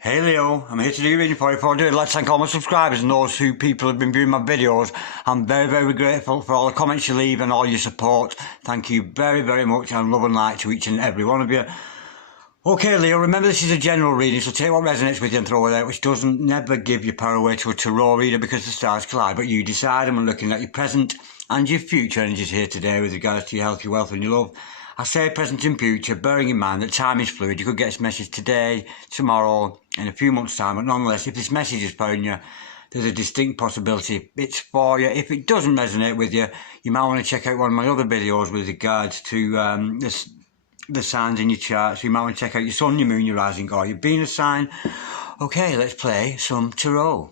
Hey Leo, I'm here to do a reading for you. Before I do it, let's thank all my subscribers and those who people have been viewing my videos. I'm very grateful for all the comments you leave and all your support. Thank you very much, and love and light to each and every one of you. Okay Leo, remember this is a general reading, so take what resonates with you and throw it out, which doesn't never give your power away to a tarot reader because the stars collide, but you decide. I'm looking at your present and your future energies here today with regards to your health, your wealth and your love. I say present and future, bearing in mind that time is fluid. You could get this message today, tomorrow, in a few months' time, but nonetheless, if this message is for you, there's a distinct possibility it's for you. If it doesn't resonate with you, you might want to check out one of my other videos with regards to the signs in your chart. So you might want to check out your sun, your moon, your rising, or your Venus sign. Okay, let's play some tarot.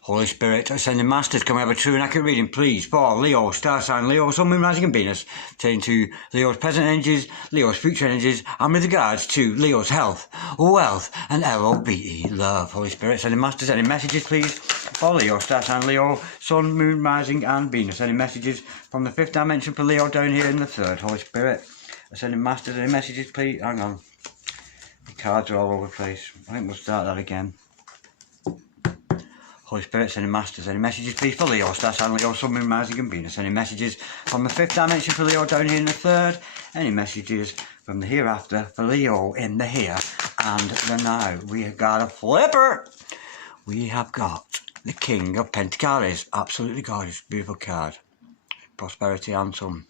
Holy Spirit, Ascending Masters, can we have a true and accurate reading, please, for Leo, star sign Leo, sun, moon, rising and Venus, pertaining to Leo's present energies, Leo's future energies, and with regards to Leo's health, wealth, and L-O-V-E, love. Holy Spirit, Ascending Masters, any messages, please, for Leo, star sign Leo, sun, moon, rising and Venus, any messages from the fifth dimension for Leo down here in the third. Holy Spirit, Ascending Masters, any messages, please? Hang on, the cards are all over the place. I think we'll start that again. Holy Spirit, Ascending Masters, any messages please for Leo, star sign Leo, sun, moon, rising and Venus, any messages from the fifth dimension for Leo down here in the third, any messages from the hereafter for Leo in the here and the now. We have got a flipper. We have got the King of Pentacles, absolutely gorgeous, beautiful card, prosperity and some.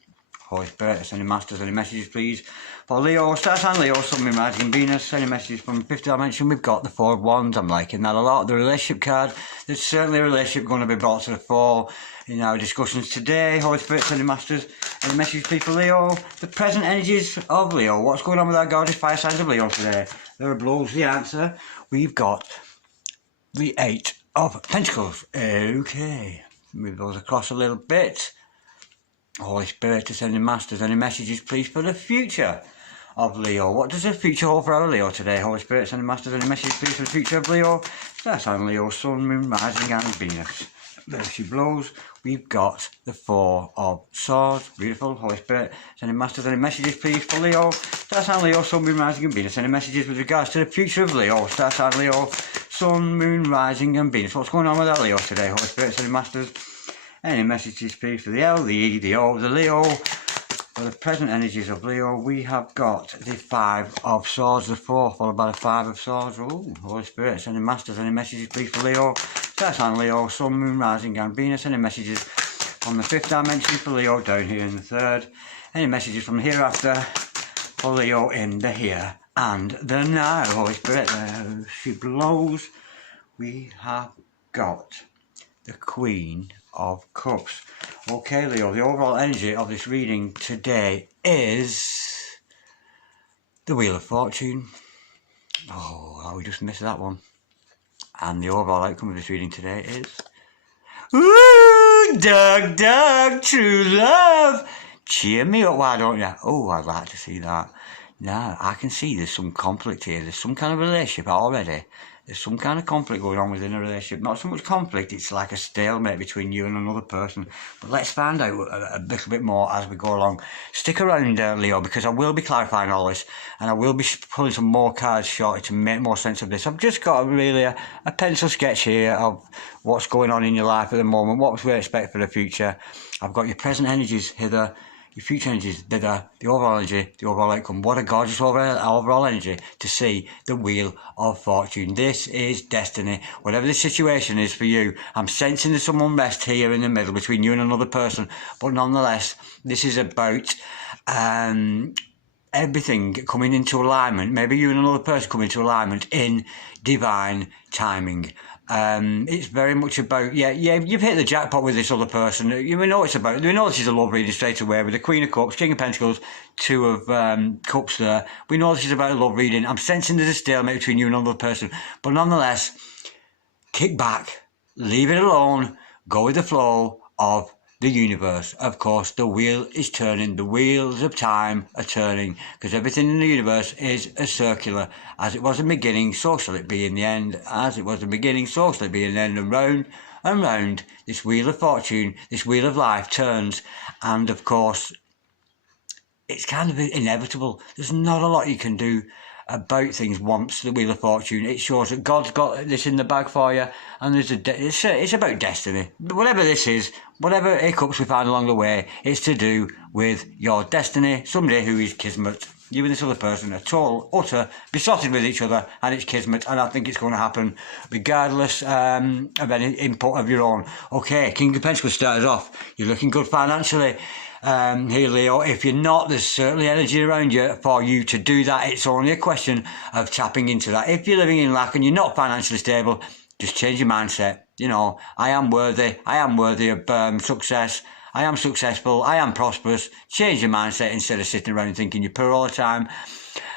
Holy Spirit, Ascending Masters, any messages please for Leo, star sign Leo, sun, moon, rising and Venus, any messages from the fifth dimension. We've got the Four of Wands. I'm liking that a lot. The relationship card, there's certainly a relationship going to be brought to the fore in our discussions today. Holy Spirit, Ascending Masters, any messages please for Leo, the present energies of Leo. What's going on with our gorgeous fire signs of Leo today? There are blows. The answer, we've got the Eight of Pentacles. Okay, move those across a little bit. Holy Spirit, Ascending Masters, any messages please for the future of Leo? What does the future hold for our Leo today? Holy Spirit, Ascending Masters, any messages please for the future of Leo? Star sign Leo, sun, moon, rising and Venus. There she blows. We've got the Four of Swords. Beautiful. Holy Spirit, Ascending Masters, any messages please for Leo? Star sign Leo, sun, moon, rising and Venus. Any messages with regards to the future of Leo? Star sign Leo, sun, moon, rising and Venus. What's going on with our Leo today? Holy Spirit, Ascending Masters, any messages please for the L, the E, the O, the Leo? For the present energies of Leo, we have got the Five of Swords, the Four, followed by the Five of Swords. Oh, Holy Spirit, Ascending Masters, any messages please for Leo? Star sign Leo, sun, moon, rising and Venus. Any messages from the fifth dimension for Leo down here in the third? Any messages from hereafter for Leo in the here and the now? Holy Spirit, there she blows. We have got the Queen of Cups. Okay Leo, the overall energy of this reading today is the Wheel of Fortune. Oh, we just missed that one. And the overall outcome of this reading today is ooh, Doug, true love. Cheer me up, why don't you? Oh, I'd like to see that. Now, I can see there's some conflict here. There's some kind of relationship already. There's some kind of conflict going on within a relationship. Not so much conflict, it's like a stalemate between you and another person. But let's find out a little bit more as we go along. Stick around, Leo, because I will be clarifying all this. And I will be pulling some more cards shortly to make more sense of this. I've just got really a pencil sketch here of what's going on in your life at the moment, what we expect for the future. I've got your present energies hither, your future energies thither, the overall energy, the overall outcome. What a gorgeous overall energy to see the Wheel of Fortune. This is destiny. Whatever the situation is for you, I'm sensing there's some unrest here in the middle between you and another person. But nonetheless, this is about everything coming into alignment. Maybe you and another person come into alignment in divine timing. It's very much about, you've hit the jackpot with this other person. We know it's about, we know this is a love reading straight away with the Queen of Cups, King of Pentacles, Two of Cups there. We know this is about a love reading. I'm sensing there's a stalemate between you and another person. But nonetheless, kick back, leave it alone, go with the flow of the universe. Of course, the wheel is turning, the wheels of time are turning, because everything in the universe is a circular. As it was in the beginning, so shall it be in the end. As it was in the beginning, so shall it be in the end. And round and round, this wheel of fortune, this wheel of life turns. And of course, it's kind of inevitable. There's not a lot you can do about things once, the Wheel of Fortune. It shows that God's got this in the bag for you, and it's about destiny. Whatever this is, whatever hiccups we find along the way, it's to do with your destiny. Somebody who is kismet. You and this other person are total, utter, besotted with each other, and it's kismet, and I think it's going to happen regardless of any input of your own. Okay, King of Pentacles started off. You're looking good financially. Here, Leo, if you're not, there's certainly energy around you for you to do that. It's only a question of tapping into that. If you're living in lack and you're not financially stable, just change your mindset. You know, I am worthy of success. I am successful, I am prosperous. Change your mindset instead of sitting around and thinking you're poor all the time.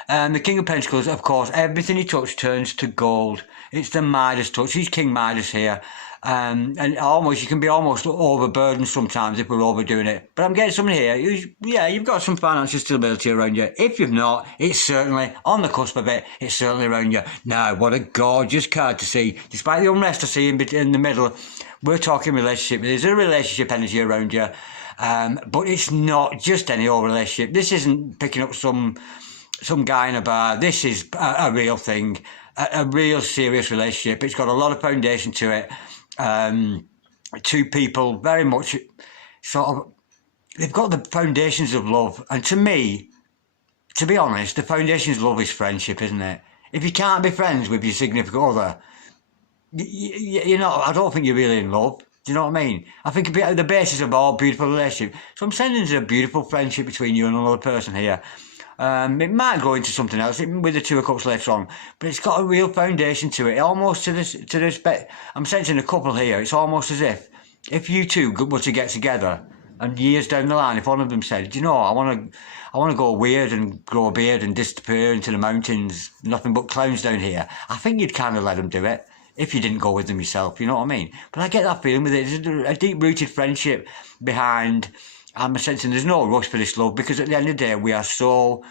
The King of Pentacles, of course, everything you touch turns to gold. It's the Midas touch. He's King Midas here. And you can be almost overburdened sometimes if we're overdoing it. But I'm getting someone here you've got some financial stability around you. If you've not, it's certainly on the cusp of it. It's certainly around you. Now, what a gorgeous card to see. Despite the unrest I see in the middle, we're talking relationship. There's a relationship energy around you. But it's not just any old relationship. This isn't picking up some guy in a bar. This is a real thing. A real serious relationship. It's got a lot of foundation to it. Two people very much sort of, they've got the foundations of love, and to me, to be honest, the foundations of love is friendship, isn't it? If you can't be friends with your significant other, you're not, I don't think you're really in love. Do you know what I mean? I think the basis of all beautiful relationship, so I'm sending there's a beautiful friendship between you and another person here. It might go into something else with the Two of Cups later on, but it's got a real foundation to it. Almost to the respect. I'm sensing a couple here. It's almost as if you two were to get together, and years down the line, if one of them said, "Do you know, I want to go weird and grow a beard and disappear into the mountains, nothing but clowns down here," I think you'd kind of let them do it if you didn't go with them yourself. You know what I mean? But I get that feeling with it. There's a deep-rooted friendship behind. I'm sensing there's no rush for this love, because at the end of the day we are so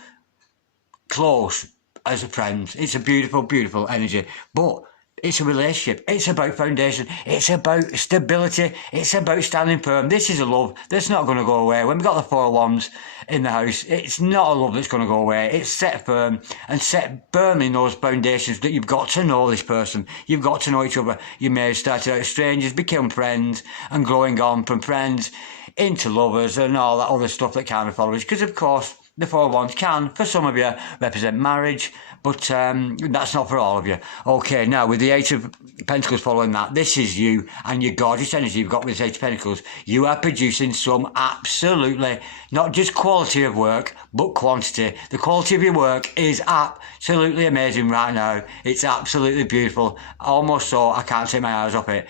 close as friends. It's a beautiful, beautiful energy, but it's a relationship. It's about foundation. It's about stability. It's about standing firm. This is a love that's not going to go away. When we've got the Four of Wands in the house, it's not a love that's going to go away. It's set firm and set firm in those foundations that you've got to know this person. You've got to know each other. You may have started out as strangers, become friends, and growing on from friends into lovers and all that other stuff that kind of follows. Because, of course, the Four of Wands can, for some of you, represent marriage, but that's not for all of you. Okay, now with the Eight of Pentacles following that, this is you and your gorgeous energy you've got with this Eight of Pentacles. You are producing some absolutely, not just quality of work, but quantity. The quality of your work is absolutely amazing right now. It's absolutely beautiful. Almost so I can't take my eyes off it.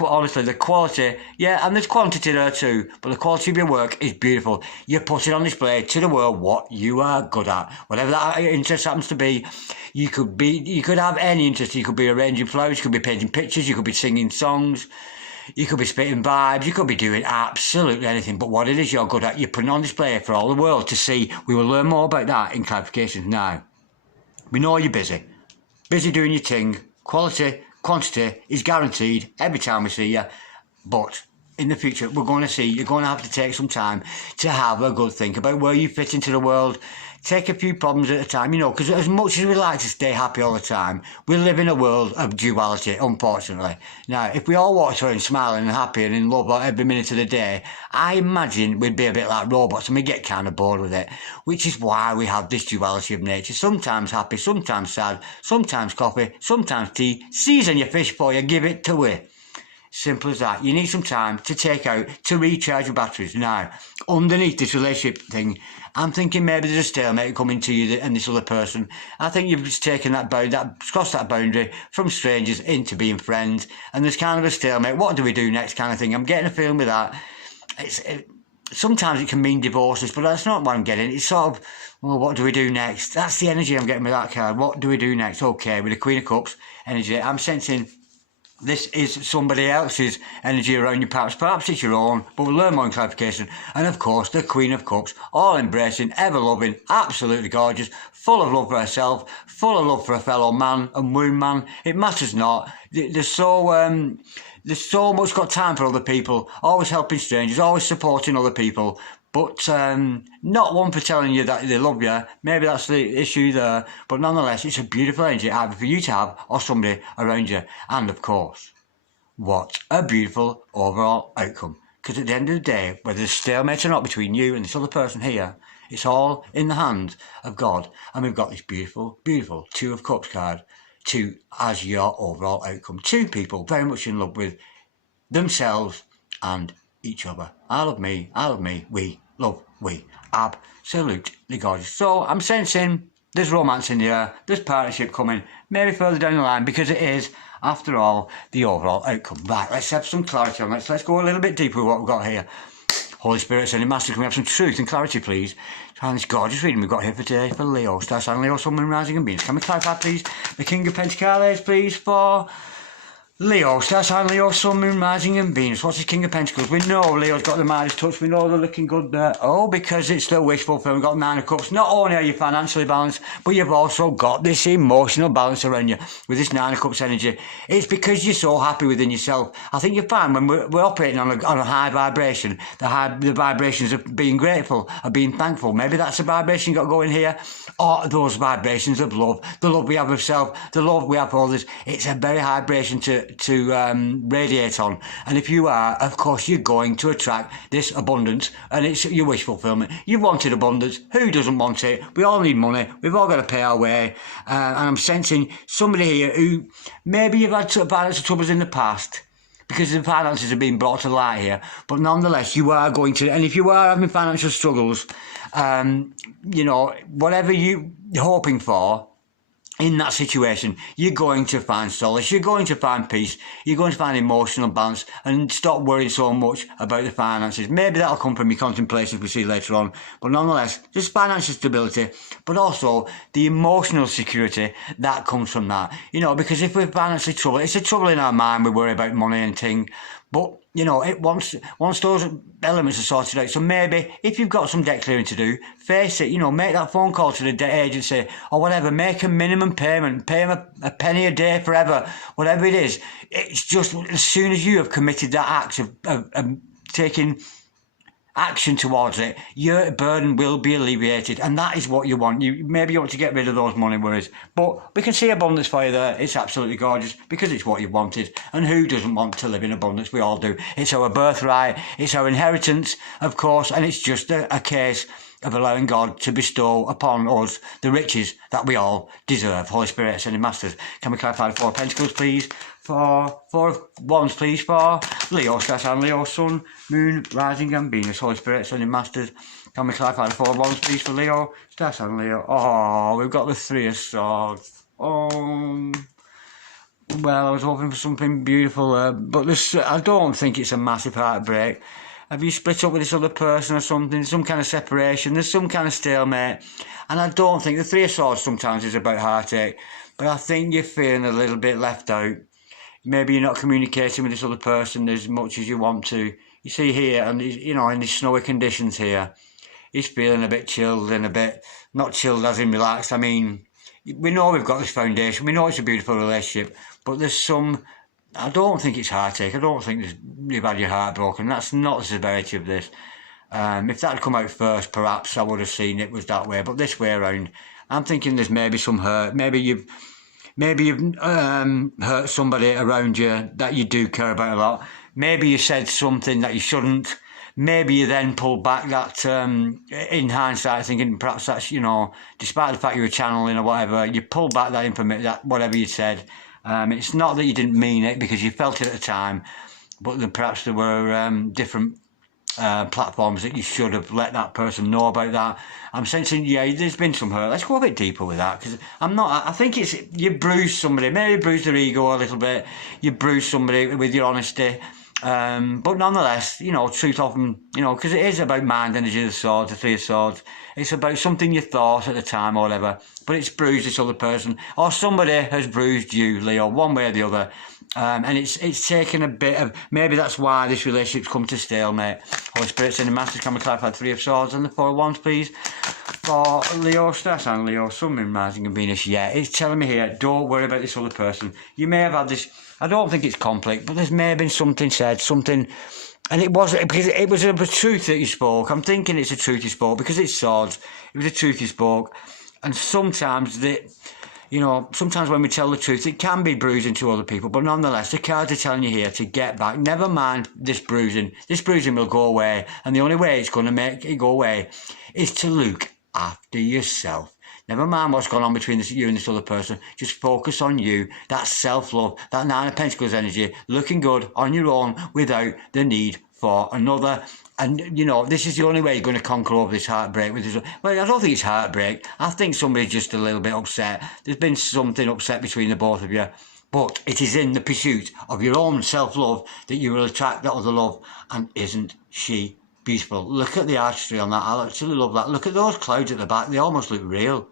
Honestly, the quality, yeah, and there's quantity there too, but the quality of your work is beautiful. You're putting on display to the world what you are good at. Whatever that interest happens to be, you could have any interest. You could be arranging flowers, you could be painting pictures, you could be singing songs, you could be spitting vibes, you could be doing absolutely anything, but what it is you're good at, you're putting on display for all the world to see. We will learn more about that in clarifications now. We know you're busy doing your thing. Quantity is guaranteed every time we see you, but in the future we're going to see you're going to have to take some time to have a good think about where you fit into the world. Take a few problems at a time, you know, because as much as we like to stay happy all the time, we live in a world of duality, unfortunately. Now, if we all walked around smiling and happy and in love every minute of the day, I imagine we'd be a bit like robots and we get kind of bored with it, which is why we have this duality of nature. Sometimes happy, sometimes sad, sometimes coffee, sometimes tea. Season your fish for you, give it to we. Simple as that. You need some time to take out, to recharge your batteries. Now, underneath this relationship thing, I'm thinking maybe there's a stalemate coming to you and this other person. I think you've just taken crossed that boundary from strangers into being friends, and there's kind of a stalemate. What do we do next kind of thing? I'm getting a feeling with that. Sometimes it can mean divorces, but that's not what I'm getting. It's sort of, well, what do we do next? That's the energy I'm getting with that card. What do we do next? Okay, with the Queen of Cups energy, I'm sensing this is somebody else's energy around you, perhaps it's your own, but we'll learn more in clarification. And of course, the Queen of Cups, all embracing, ever loving, absolutely gorgeous, full of love for herself, full of love for a fellow man and woman. It matters not. There's so much got time for other people, always helping strangers, always supporting other people. but not one for telling you that they love you. Maybe that's the issue there, but nonetheless, it's a beautiful energy either for you to have or somebody around you. And of course, what a beautiful overall outcome. Because at the end of the day, whether there's stalemate or not between you and this other person here, it's all in the hand of God. And we've got this beautiful, beautiful Two of Cups card as your overall outcome. Two people very much in love with themselves and each other. I love me, we love we. Absolutely gorgeous. So I'm sensing there's romance in the air, there's partnership coming, maybe further down the line, because it is, after all, the overall outcome. Right, let's have some clarity on this. Let's go a little bit deeper with what we've got here. Holy Spirit, Sending Master, can we have some truth and clarity, please? And this gorgeous reading we've got here for today for Leo, Star Sign, Leo, Sun, Moon, Rising and Venus. Can we clarify, please, the King of Pentacles, please, for Leo, Star Sign, Leo, Sun, Moon, Rising and Venus. What's his King of Pentacles? We know Leo's got the Midas touch. We know they're looking good there. Oh, because it's the wish fulfillment. We've got Nine of Cups. Not only are you financially balanced, but you've also got this emotional balance around you with this Nine of Cups energy. It's because you're so happy within yourself. I think you find when we're operating on a high vibration, the vibrations of being grateful, of being thankful. Maybe that's the vibration you got going here. Or those vibrations of love, the love we have of self, the love we have for others. It's a very high vibration to radiate on. And if you are, of course, you're going to attract this abundance, and it's your wish fulfillment. You've wanted abundance. Who doesn't want it? We all need money. We've all got to pay our way. And I'm sensing somebody here who maybe you've had financial troubles in the past, because the finances have been brought to light here. But nonetheless, you are going to, and if you are having financial struggles, you know, whatever you're hoping for in that situation, you're going to find solace, you're going to find peace, you're going to find emotional balance, and stop worrying so much about the finances. Maybe that'll come from your contemplations we see later on, but nonetheless, just financial stability, but also the emotional security that comes from that. You know, because if we're financially troubled, it's a trouble in our mind, we worry about money and things, but you know, once those elements are sorted out. So maybe if you've got some debt clearing to do, face it, you know, make that phone call to the debt agency or whatever, make a minimum payment, pay them a penny a day forever, whatever it is. It's just as soon as you have committed that act of taking action towards it, your burden will be alleviated, and that is what you want. Maybe you want to get rid of those money worries, but we can see abundance for you there. It's absolutely gorgeous because it's what you wanted, and who doesn't want to live in abundance? We all do. It's our birthright, it's our inheritance, of course, and it's just a case of allowing God to bestow upon us the riches that we all deserve. Holy Spirit, Ascended Masters, can we clarify the Four of Pentacles, please? For Four of Wands, please, for Leo, Star Sign, Leo, Sun, Moon, Rising and Venus. Holy Spirit, Ascended Masters, can we clarify the Four of Wands, please, for Leo, Star Sign, Leo? Oh, we've got the Three of Swords. Oh, well, I was hoping for something beautiful, but I don't think it's a massive heartbreak. Have you split up with this other person or something? Some kind of separation? There's some kind of stalemate. And I don't think the Three of Swords sometimes is about heartache, but I think you're feeling a little bit left out. Maybe you're not communicating with this other person as much as you want to. You see here, and you know, in these snowy conditions here, he's feeling a bit chilled and a bit, not chilled as in relaxed. I mean, we know we've got this foundation. We know it's a beautiful relationship, but there's some, I don't think it's heartache. I don't think you've had your heart broken. That's not the severity of this. If that had come out first, perhaps I would have seen it was that way. But this way around, I'm thinking there's maybe some hurt. Maybe you've hurt somebody around you that you do care about a lot. Maybe you said something that you shouldn't. Maybe you then pulled back that, in hindsight, thinking perhaps that's, you know, despite the fact you were channeling or whatever, you pulled back that information, that whatever you said. It's not that you didn't mean it because you felt it at the time, but then perhaps there were different platforms that you should have let that person know about that. I'm sensing, yeah, there's been some hurt. Let's go a bit deeper with that, because I think it's, you bruised somebody, maybe bruised their ego a little bit, you bruised somebody with your honesty, but nonetheless, you know, truth often, you know, because it is about mind energy of the swords, the Three of Swords. It's about something you thought at the time or whatever, but it's bruised this other person, or somebody has bruised you, Leo, one way or the other. And it's taken a bit of, maybe that's why this relationship's come to stalemate. Holy Spirit, Sending Masters, can we clarify the Three of Swords and the Four of Wands, please? For Leo, Star Sign, Leo, Sun, Moon, Rising and Venus. Yeah, it's telling me here, don't worry about this other person. You may have had this, I don't think it's conflict, but there's may have been something said, something And it was because it was a truth that he spoke. I'm thinking it's a truth he spoke because it's swords. It was a truth he spoke, and sometimes sometimes when we tell the truth, it can be bruising to other people. But nonetheless, the cards are telling you here to get back. Never mind this bruising. This bruising will go away, and the only way it's going to make it go away is to look after yourself. Never mind what's gone on between you and this other person. Just focus on you. That self-love, that Nine of Pentacles energy, looking good on your own without the need for another. And, this is the only way you're going to conquer over this heartbreak. Well, I don't think it's heartbreak. I think somebody's just a little bit upset. There's been something upset between the both of you. But it is in the pursuit of your own self-love that you will attract that other love. And isn't she beautiful? Look at the artistry on that. I absolutely love that. Look at those clouds at the back. They almost look real.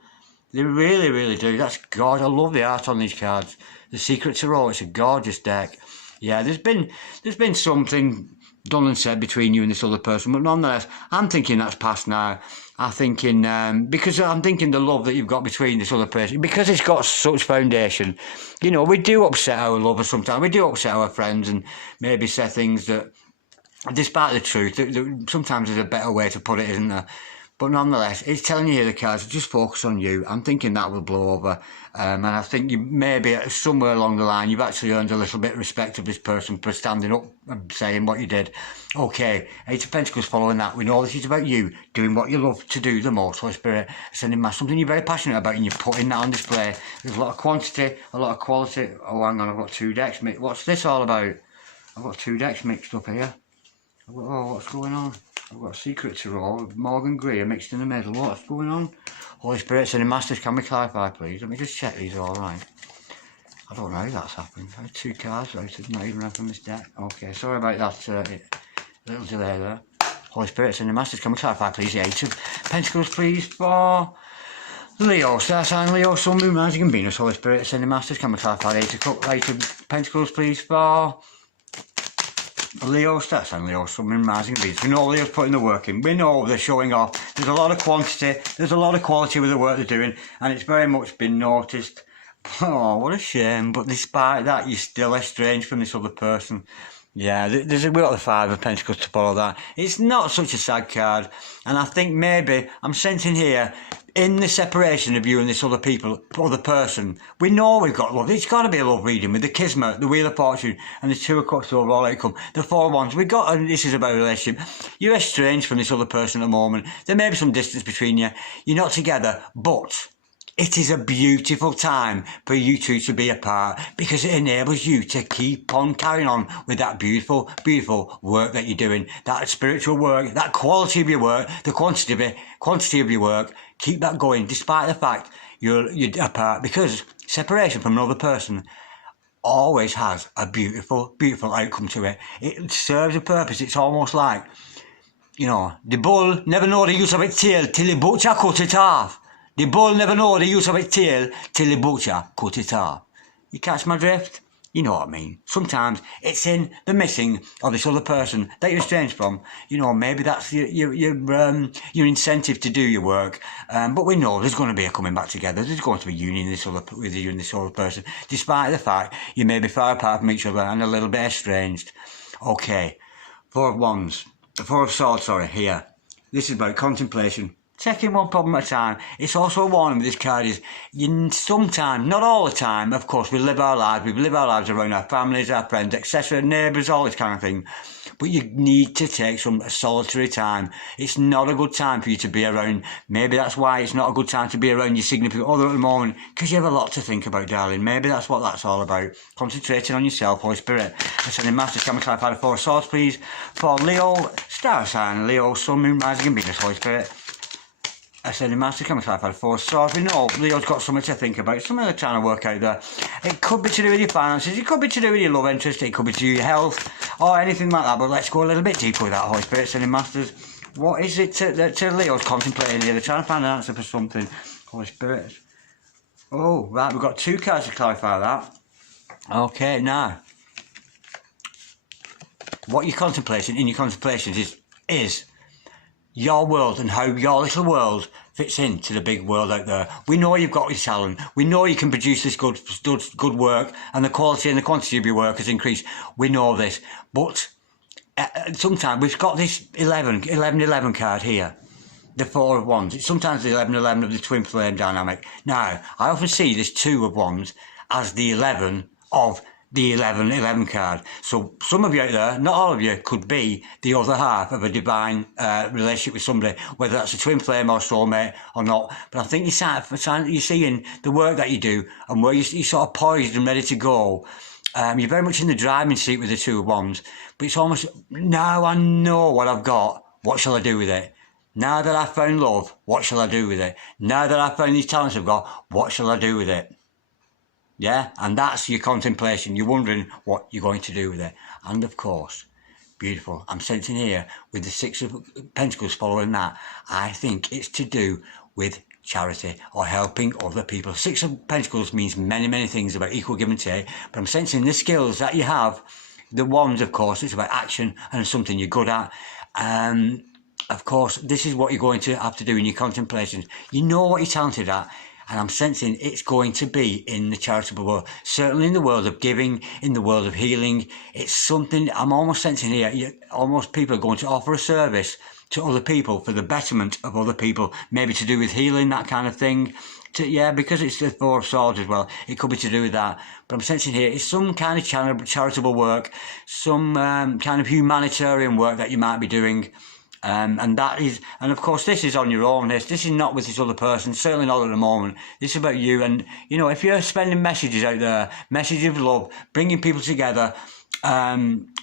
They really, really do. That's God. I love the art on these cards. The Secret Tarot. It's a gorgeous deck. Yeah, there's been something done and said between you and this other person, but nonetheless, I'm thinking that's past now. Because I'm thinking the love that you've got between this other person, because it's got such foundation. We do upset our lovers sometimes. We do upset our friends and maybe say things that, despite the truth, that sometimes there's a better way to put it, isn't there? But nonetheless, it's telling you here, the cards, just focus on you. I'm thinking that will blow over. And I think you maybe somewhere along the line, you've actually earned a little bit of respect of this person for standing up and saying what you did. Okay, Eight of Pentacles following that. We know this is about you, doing what you love to do the most. Holy Spirit, sending something you're very passionate about and you're putting that on display. There's a lot of quantity, a lot of quality. Oh, hang on, I've got two decks mixed. What's this all about? I've got two decks mixed up here. Oh, what's going on? I've got a Secret Tarot with Morgan Greer mixed in the middle. What's going on? Holy Spirit, sending Masters, can we clarify, please? Let me just check these are all right. I don't know how that's happened. I had two cards out, not even from this deck. Okay, sorry about that little delay there. Holy Spirit, sending Masters, can we clarify, please? The Eight of Pentacles, please, for Leo, Star Sign, Leo, Sun, Moon, Rising and Venus. Holy Spirit, sending Masters, can we clarify? The Eight of Pentacles, please, for Leo, Star Sign, Leo, Sun, Moon, Rising and Venus. We know Leo's putting the work in. We know they're showing off. There's a lot of quantity. There's a lot of quality with the work they're doing. And it's very much been noticed. Oh, what a shame. But despite that, you're still estranged from this other person. Yeah, we've got the Five of Pentacles to follow that. It's not such a sad card. And I think maybe I'm sensing here, in the separation of you and this other person, we know we've got love. It's got to be a love reading with the Kismet, the Wheel of Fortune, and the Two of Cups overall outcome. The Four of Wands. And this is about a relationship. You're estranged from this other person at the moment. There may be some distance between you. You're not together, but it is a beautiful time for you two to be apart because it enables you to keep on carrying on with that beautiful, beautiful work that you're doing. That spiritual work, that quality of your work, the quantity of your work. Keep that going despite the fact you're apart, because separation from another person always has a beautiful, beautiful outcome to it. It serves a purpose. It's almost like, the bull never know the use of its tail till the butcher cut it off. The bull never know the use of its tail till the butcher cut it off. You catch my drift? You know what I mean. Sometimes it's in the missing of this other person that you're estranged from. Maybe that's your incentive to do your work. But we know there's going to be a coming back together. There's going to be union with you and this other person, despite the fact you may be far apart from each other and a little bit estranged. Okay, Four of Wands, the Four of Swords. Here. This is about contemplation. Taking one problem at a time. It's also a warning with this card is, sometimes, not all the time, of course, we live our lives around our families, our friends, etc., neighbours, all this kind of thing. But you need to take some solitary time. It's not a good time for you to be around. Maybe that's why it's not a good time to be around your significant other at the moment, because you have a lot to think about, darling. Maybe that's what that's all about. Concentrating on yourself, Holy Spirit. And sending Masters, can we clarify the Four of Swords, please? For Leo, Star Sign, Leo, Sun, Moon, Rising and Venus, Holy Spirit. I said, Master, can we clarify the Four of Swords? We know Leo's got something to think about, something they're trying to work out there. It could be to do with your finances, it could be to do with your love interest, it could be to do with your health, or anything like that, but let's go a little bit deeper with that, Holy Spirit, sending Masters. What is it that Leo's contemplating here? They're trying to find an answer for something, Holy Spirit. Oh, right, we've got two cards to clarify that. Okay, now, what you're contemplating in your contemplations is your world and how your little world fits into the big world out there. We know you've got your talent. We know you can produce this good work, and the quality and the quantity of your work has increased. We know this. But sometimes we've got this 11 card here, the 4 of Wands. It's sometimes the 11 of the twin flame dynamic. Now, I often see this 2 of Wands as the 11 of the 11 card. So some of you out there, not all of you, could be the other half of a divine relationship with somebody, whether that's a twin flame or soulmate or not. But I think you're seeing the work that you do and where you're sort of poised and ready to go. You're very much in the driving seat with the 2 of Wands, but it's almost, now I know what I've got, what shall I do with it? Now that I've found love, what shall I do with it? Now that I've found these talents I've got, what shall I do with it? Yeah, and that's your contemplation. You're wondering what you're going to do with it. And of course, beautiful, I'm sensing here with the 6 of Pentacles following that, I think it's to do with charity or helping other people. 6 of Pentacles means many, many things about equal give and take, but I'm sensing the skills that you have. The Wands, of course, it's about action and something you're good at. Of course, this is what you're going to have to do in your contemplations. You know what you're talented at, and I'm sensing it's going to be in the charitable world. Certainly in the world of giving, in the world of healing. It's something I'm almost sensing here. Almost people are going to offer a service to other people for the betterment of other people, maybe to do with healing, that kind of thing. Because it's the 4 of Swords as well, it could be to do with that. But I'm sensing here it's some kind of charitable work, some kind of humanitarian work that you might be doing. And of course this is on your own. This is not with this other person, certainly not at the moment. This is about you. And you know, if you're spending messages out there, messages of love, bringing people together,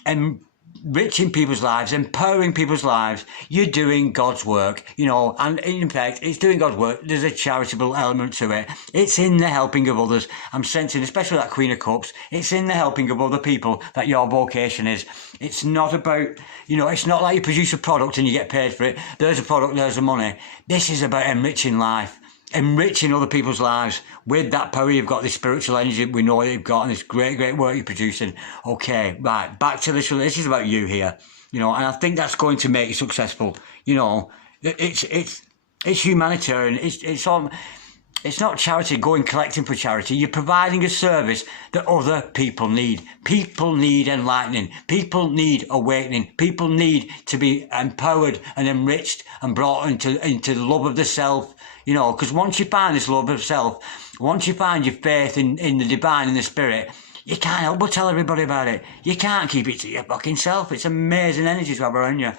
enriching people's lives, empowering people's lives, you're doing God's work, you know. And in fact, it's doing God's work. There's a charitable element to it. It's in the helping of others. I'm sensing, especially that Queen of Cups, it's in the helping of other people that your vocation is. It's not about, you know, it's not like you produce a product and you get paid for it. There's a product, there's the money. This is about enriching life, enriching other people's lives with that power you've got, this spiritual energy we know that you've got, and this great work you're producing. Okay, right, back to this. This is about you here, you know, and I think that's going to make you successful. You know, it's humanitarian. It's not charity, going collecting for charity. You're providing a service that other people need. People need enlightening. People need awakening. People need to be empowered and enriched and brought into the love of the self. You know, because once you find this love of self, once you find your faith in the divine, in the spirit, you can't help but tell everybody about it. You can't keep it to your fucking self. It's amazing energy to have around you.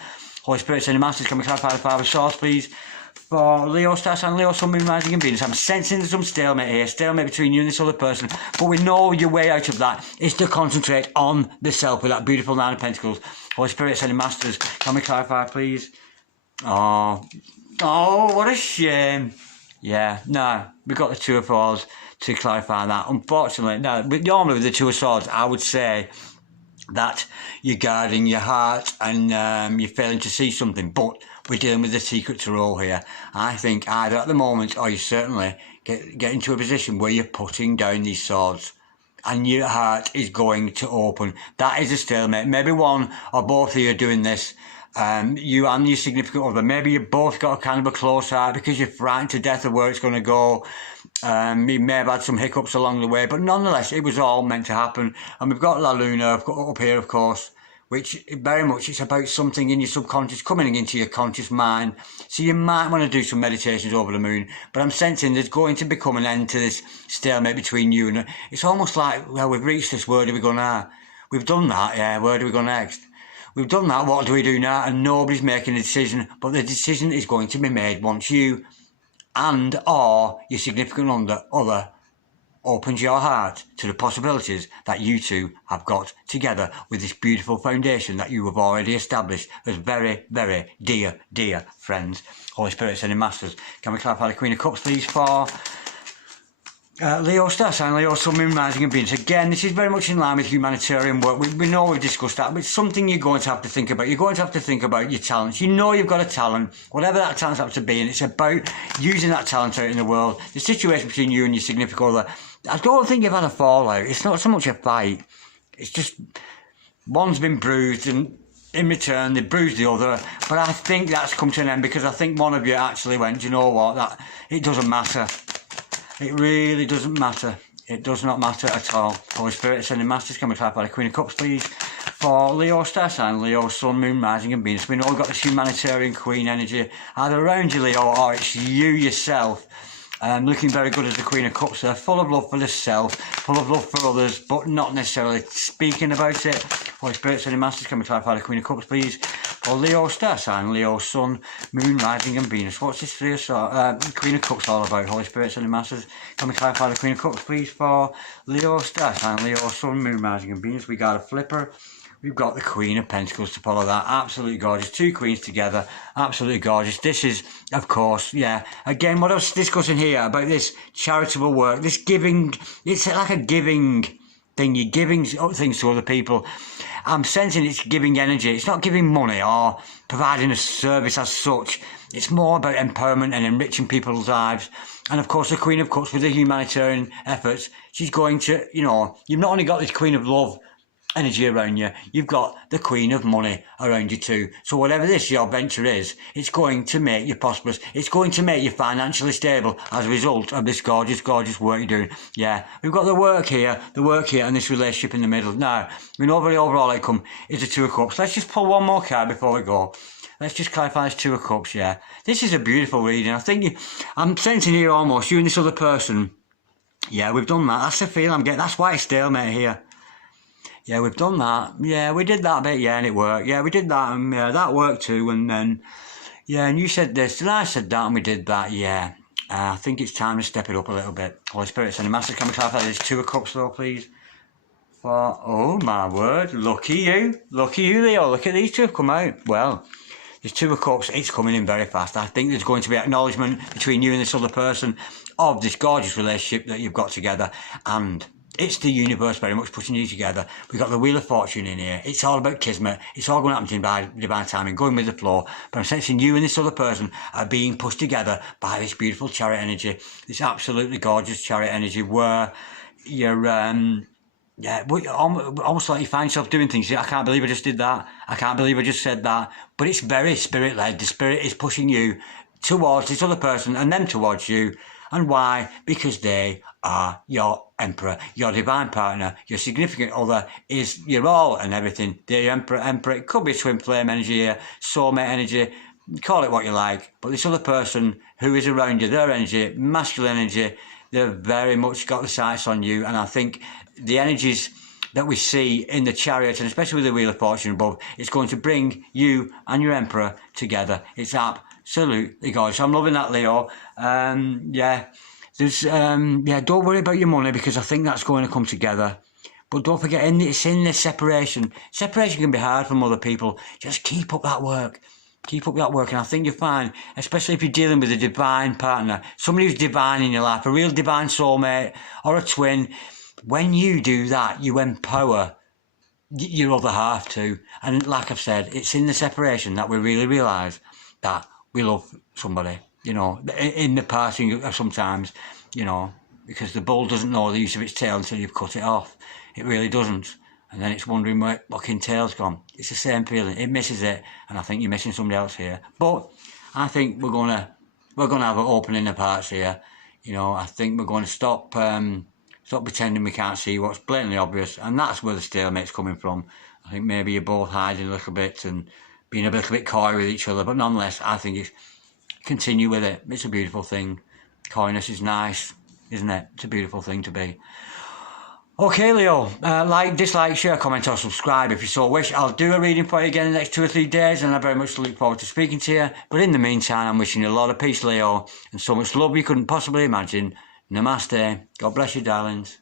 Holy Spirit, Sending Masters, can we clarify the 5 of Swords, please? For Leo, Star Sign, Leo, Sun, Moon, Rising and Venus. I'm sensing some stalemate here, stalemate between you and this other person. But we know your way out of that is to concentrate on the self with that beautiful 9 of Pentacles. Holy Spirit, Sending Masters, can we clarify, please? Oh, what a shame. Yeah, no, we've got the 2 of Swords to clarify that. Unfortunately, no, but normally with the 2 of Swords, I would say that you're guarding your heart and you're failing to see something. But we're dealing with the secret tarot here. I think either at the moment or you certainly get into a position where you're putting down these swords and your heart is going to open. That is a stalemate. Maybe one or both of you are doing this. You and your significant other. Maybe you both got a kind of a close heart because you're frightened to death of where it's going to go. You may have had some hiccups along the way, but nonetheless, it was all meant to happen. And we've got La Luna up here, of course, which very much it's about something in your subconscious coming into your conscious mind. So you might want to do some meditations over the moon, but I'm sensing there's going to become an end to this stalemate between you and it's almost like, well, we've reached this, where do we go now? We've done that, yeah, where do we go next? We've done that, what do we do now? And nobody's making a decision, but the decision is going to be made once you and or your significant other opens your heart to the possibilities that you two have got together with this beautiful foundation that you have already established as very, very dear friends. Holy Spirit, Sending Masters, can we clarify the Queen of Cups, please, for Leo, Star Sign, Leo, Sun, Moon, Rising and Venus. Again, this is very much in line with humanitarian work. We know we've discussed that, but it's something you're going to have to think about. You're going to have to think about your talents. You know you've got a talent, whatever that talent happens to be, and it's about using that talent out in the world. The situation between you and your significant other, I don't think you've had a fallout. It's not so much a fight. It's just one's been bruised and in return they bruised the other. But I think that's come to an end because I think one of you actually went, you know what, that it doesn't matter. It really doesn't matter. It does not matter at all. Holy Spirit, Sending Masters, can we clarify the Queen of Cups, please? for Leo star sign, Leo, Sun, Moon, Rising and Venus. We know we've got this humanitarian Queen energy either around you, Leo, or it's you yourself. Looking very good as the Queen of Cups there, full of love for the self, full of love for others, but not necessarily speaking about it. Holy Spirit, Sending Masters, can we clarify the Queen of Cups, please? For Leo star sign, Leo, Sun, Moon, Rising and Venus. What's this Queen of Cups all about? Holy Spirit, Sending Masters, can we clarify the Queen of Cups, please? For Leo star sign, Leo, Sun, Moon, Rising and Venus. We got a flipper. We've got the Queen of Pentacles to follow that. Absolutely gorgeous. Two queens together. Absolutely gorgeous. This is, of course, yeah. Again, what I was discussing here about this charitable work, this giving, it's like a giving thing. You're giving things to other people. I'm sensing it's giving energy. It's not giving money or providing a service as such. It's more about empowerment and enriching people's lives. And of course, the Queen of Cups with the humanitarian efforts, she's going to, you know, you've not only got this Queen of Love energy around you, you've got the Queen of Money around you too. So whatever your venture is, it's going to make you prosperous. It's going to make you financially stable as a result of this gorgeous, gorgeous work you're doing. Yeah, we've got the work here, and this relationship in the middle. Now, we know the overall outcome is the Two of Cups. Let's just pull one more card before we go. Let's just clarify this Two of Cups, yeah. This is a beautiful reading. I think I'm sensing here almost, you and this other person. Yeah, we've done that. That's the feel I'm getting. That's why it's stalemate here. Yeah, we've done that. Yeah, we did that bit, yeah, and it worked. Yeah, we did that, and yeah, that worked too. And then, yeah, and you said this, and I said that, and we did that, yeah. I think it's time to step it up a little bit. Holy Spirit, Sending Masters, can we clarify this Two of Cups, though, please? For, oh, my word, lucky you, Leo. Look at these two have come out. Well, there's Two of Cups, it's coming in very fast. I think there's going to be acknowledgement between you and this other person of this gorgeous relationship that you've got together, and it's the universe very much putting you together. We've got the Wheel of Fortune in here. It's all about kismet. It's all going to happen by divine timing, going with the flow. But I'm sensing you and this other person are being pushed together by this beautiful Chariot energy. This absolutely gorgeous Chariot energy where you're, yeah, almost like you find yourself doing things. I can't believe I just did that. I can't believe I just said that. But it's very spirit-led. The spirit is pushing you towards this other person and them towards you. And why? Because they are your emperor, your divine partner, your significant other is your all and everything. They're your emperor. It could be twin flame energy here, soulmate energy, call it what you like. But this other person who is around you, their energy, masculine energy, they've very much got the sights on you. And I think the energies that we see in the Chariot, and especially with the Wheel of Fortune above, it's going to bring you and your emperor together. It's absolutely gorgeous. I'm loving that, Leo. Yeah, there's yeah, don't worry about your money because I think that's going to come together. But don't forget, it's in this separation. Separation can be hard from other people. Just keep up that work. Keep up that work, and I think you'll find, especially if you're dealing with a divine partner, somebody who's divine in your life, a real divine soulmate or a twin. When you do that, you empower your other half too. And like I've said, it's in the separation that we really realise that we love somebody, you know, in the passing sometimes, you know, because the bull doesn't know the use of its tail until you've cut it off. It really doesn't. And then it's wondering where fucking tail's gone. It's the same feeling. It misses it, and I think you're missing somebody else here. But I think we're gonna have an opening of hearts here. You know, I think we're going to stop pretending we can't see what's blatantly obvious, and that's where the stalemate's coming from. I think maybe you're both hiding a little bit and being a little bit coy with each other, but nonetheless, I think it's continue with it. It's a beautiful thing. Coyness is nice, isn't it? It's a beautiful thing to be. Okay, Leo, like, dislike, share, comment or subscribe if you so wish. I'll do a reading for you again in the next 2 or 3 days, and I very much look forward to speaking to you. But in the meantime, I'm wishing you a lot of peace, Leo, and so much love you couldn't possibly imagine. Namaste. God bless you, darlings.